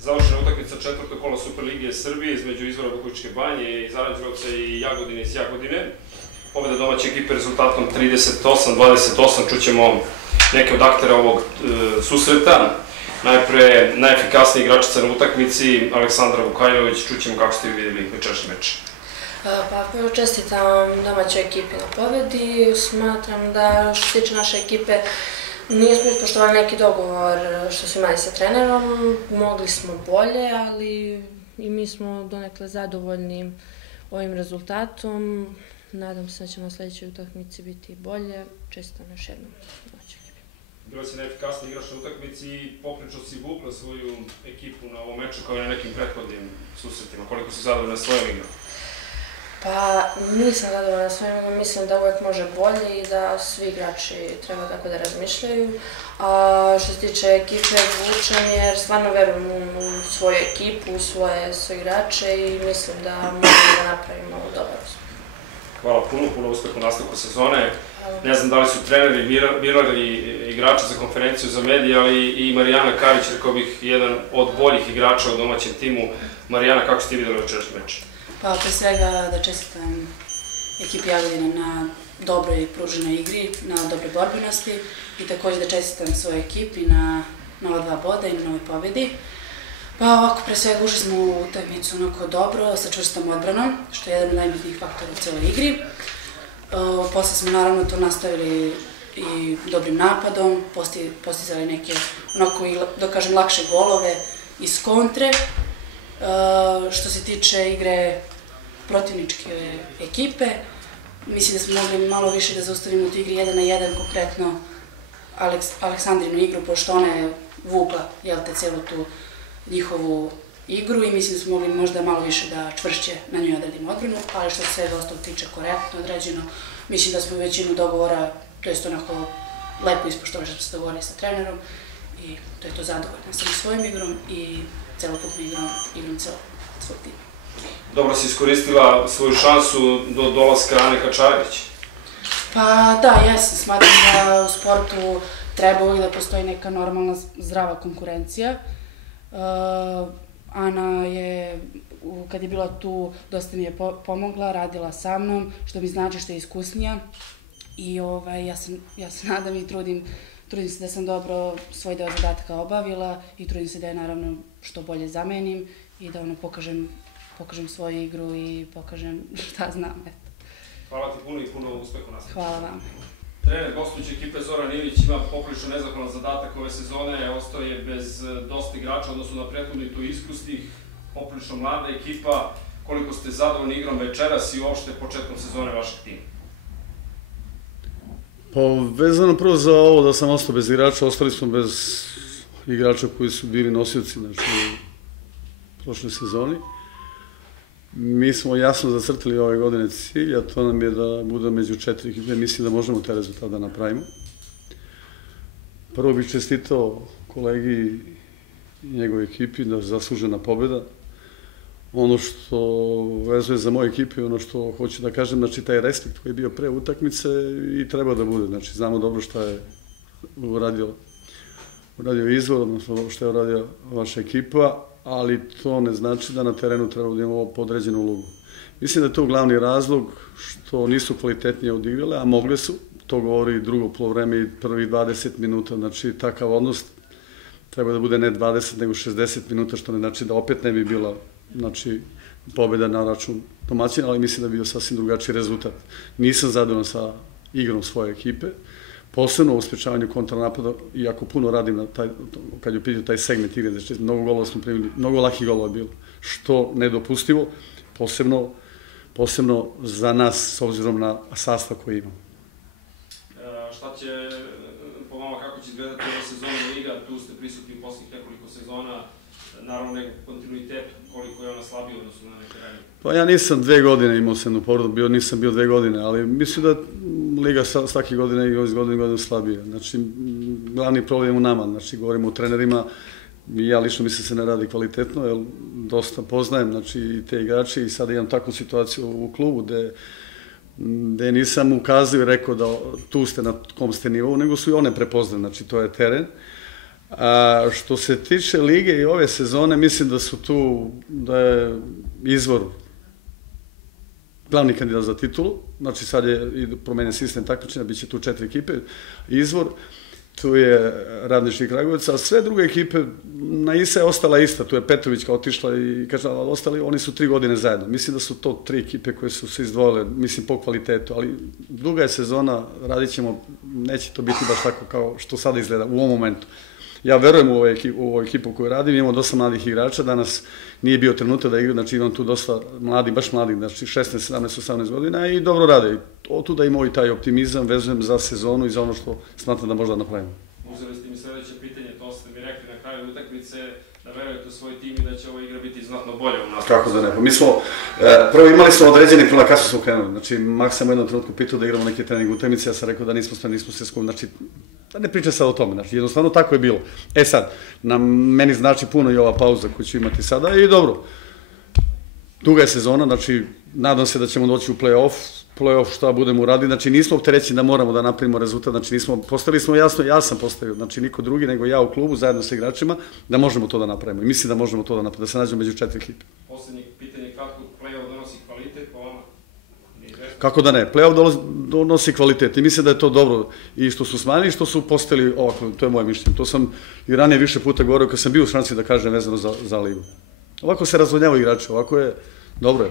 Završena utakmica četvrtog kola Superlige Srbije između Izvora Vukovičke banje iz Aranđelovca i Jagodine iz Jagodine. Pobeda domaće ekipe rezultatom 38-28. Čućemo neke od aktera ovog susreta. Najpre, najefikasniji igračica na utakmici, Aleksandra Vukajlović. Čućemo kako ste vidjeli večerašnji meč. Pa prvo čestitam domaćoj ekipi na pobedi. Smatram da što se tiče naše ekipe nismo ispoštovali neki dogovor što smo imali sa trenerom. Mogli smo bolje, ali i mi smo donekle zadovoljni ovim rezultatom. Nadam se da će na sljedećoj utakmici biti bolje. Čestitam još jednom domaćoj ekipi. Bila si najefikasniji igrač na utakmici i poprično si vukla svoju ekipu na ovom meču kao i na nekim prethodnim susretima. Koliko si zadovoljna svojom igrom? Pa nisam zadovoljna svojim igrom, mislim da uvek može bolje i da svi igrači treba tako da razmišljaju. A što se tiče ekipe, vučem jer stvarno verujem u svoju ekipu, u svoje igrače i mislim da možemo da napravimo dobar uspeh. Hvala puno uspeh u nastavku sezone. Ne znam da li su treneri birali igrača za konferenciju za medije, ali i Marijana Karić, rekao bih, jedan od boljih igrača u domaćem timu. Marijana, kako ste vidjeli večerašnji meč? Pa pre svega da čestitam ekipi Jagodine na dobroj pruženoj igri, na dobroj borbenosti i također da čestitam svojoj ekipi na ova 2 boda i na novoj pobedi. Pa ovako, pre svega ušli smo u utakmicu onako dobro, sa čvrstom odbranom, što je jedan od najbitnijih faktora u cijeloj igri. Posle smo naravno to nastavili i dobrim napadom, postizali neke onako, da kažem, lakše golove iz kontre. Što se tiče igre protivničke ekipe, mislim da smo mogli malo više da zaustavimo u igri 1 na 1, konkretno Aleksandrinu igru, pošto ona je vukla celu tu njihovu igru i mislim da smo mogli možda malo više da čvršće na njoj odradimo odbranu, ali što se svega ostalo tiče korektno odrađeno, mislim da smo u većinu dogovora, to jest onako lepo ispoštovali što smo se dogovorili sa trenerom i to je to, zadovoljna sam svojim igrom i celokupnom igrom svog tima. Dobro si iskoristila svoju šansu do dolaska Ane Kačarević? Pa da, jesam. Smatram da u sportu treba uvijek da postoji neka normalna, zdrava konkurencija. Ana je, kad je bila tu, dosta mi je pomogla, radila sa mnom, što mi znači što je iskusnija. I ja se nadam i trudim se da sam dobro svoj deo zadatka obavila i trudim se da je naravno što bolje zamenim i da pokažem svoju igru i pokažem šta znam. Hvala ti puno i puno uspeha u nastavku. Hvala vam. Trener gostujuće ekipe Zoran Ilić ima poprilično nezahvalan zadatak ove sezone, ostao je bez dosta igrača, odnosno na prethodno i to iskusnih, poprilično mlada ekipa. Koliko ste zadovoljni igrom večeras i uopšte početkom sezone vašeg tima? Pa vezano prvo za ovo da sam ostao bez igrača, ostali smo bez igrača koji su bili nosioci u prošloj sezoni. Mi smo jasno zacrtali ove godine cilj, a to nam je da bude među 4 ekipe. Mislim da možemo taj rezultat da napravimo. Prvo bih čestitao kolegi i njegovoj ekipi da je zaslužena pobjeda. Ono što vezuje za moju ekipu i ono što hoću da kažem, znači taj respekt koji je bio pre utakmice i treba da bude. Znači znamo dobro šta je uradio Izvor, odnosno šta je uradio vaša ekipa, ali to ne znači da na terenu treba da imamo podređenu ulogu. Mislim da je to glavni razlog što nisu kvalitetnije odigrale, a mogle su, to govori i drugo polovreme i prvih 20 minuta, znači takav odnos treba da bude ne 20 nego 60 minuta, što ne znači da opet ne bi bila pobjeda na račun domaćina, ali mislim da bi bio sasvim drugačiji rezultat. Nisam zadovoljan sa igrom svoje ekipe, posebno u sprečavanju kontranapada, iako puno radim kad je u pitanju taj segment igre, znači mnogo golova smo primili, mnogo lakih golova je bilo, što nedopustivo, posebno za nas, s obzirom na sastav koji imamo. Šta će, po vama, kako će izgledati ova sezona liga? Tu ste prisutni u posljednjih nekoliko sezona, naravno nekog kontinuitetu, koliko je ona slabija odnosno na neke ranije? Pa ja nisam 2 godine imao se jednu povredu, nisam bio 2 godine, ali mislim da liga svake godine igra iz godine u godinu slabija. Znači, glavni problem je u nama, znači, govorimo o trenerima, ja lično mislim se ne radi kvalitetno, jer dosta poznajem, znači, i te igrače i sada imam takvu situaciju u klubu gde nisam ukazao i rekao da tu ste na kom ste nivou, nego su i one prepoznane, znači, to je teren. Što se tiče lige i ove sezone, mislim da su tu, da je Izvor glavni kandidat za titulu, znači sad je promenjen sistem takmičenja, bit će tu 4 ekipe, Izvor, tu je Radnički i Kragujevac, a sve druge ekipe, na Isa je ostala ista, tu je Petrovićka otišla i kaže, ostali, oni su 3 godine zajedno. Mislim da su to 3 ekipe koje su se izdvojile, mislim, po kvalitetu, ali druga je sezona, radit ćemo, neće to biti baš tako kao što sada izgleda u ovom momentu. Ja verujem u ovu ekipu koju radim, imamo dosta mladih igrača, danas nije bio trenutak da igra, znači imam tu dosta mladih, baš mladih, znači 16, 17, 18 godina i dobro rade. Tu da imamo i taj optimizam, vezujem za sezonu i za ono što smatram da možda napravimo. Uzeli ste mi sledeće pitanje, to ste mi rekli na kraju utakmice, da verujete u svoj tim i da će ova igra biti znatno bolja u nas. Kako da ne, pa mi smo, prvo imali smo određene krila kasno smo krenuli, znači Maks sam u jednom trenutku pitao da igramo neke trening utakmice, ja sam rekao da nismo spremni, nismo se skupili, znači da ne pričam sad o tome, znači jednostavno tako je bilo. Sad, meni znači puno i ova pauza koju ću imati sada i dobro, duga je sezona, znači nadam se da ćemo doći u play-off šta budemo uradili, znači nismo opterećeni da moramo da napravimo rezultat, znači postavili smo jasno, ja sam postavio, znači niko drugi nego ja u klubu zajedno sa igračima, da možemo to da napravimo i mislim da možemo to da napravimo, da se nađemo među 4 ekipe. Poslednje pitanje, kako play-off donosi kvalitet, pa ono? Kako da ne, play-off donosi kvalitet i mislim da je to dobro i što su smanjili i što su postavili ovako, to je moje mišljenje, to sam i ranije više puta govorio kad sam bio u šansi da kažem vezano za ligu. Ovako se razvodnjavaju igrače, ovako je, dobro je.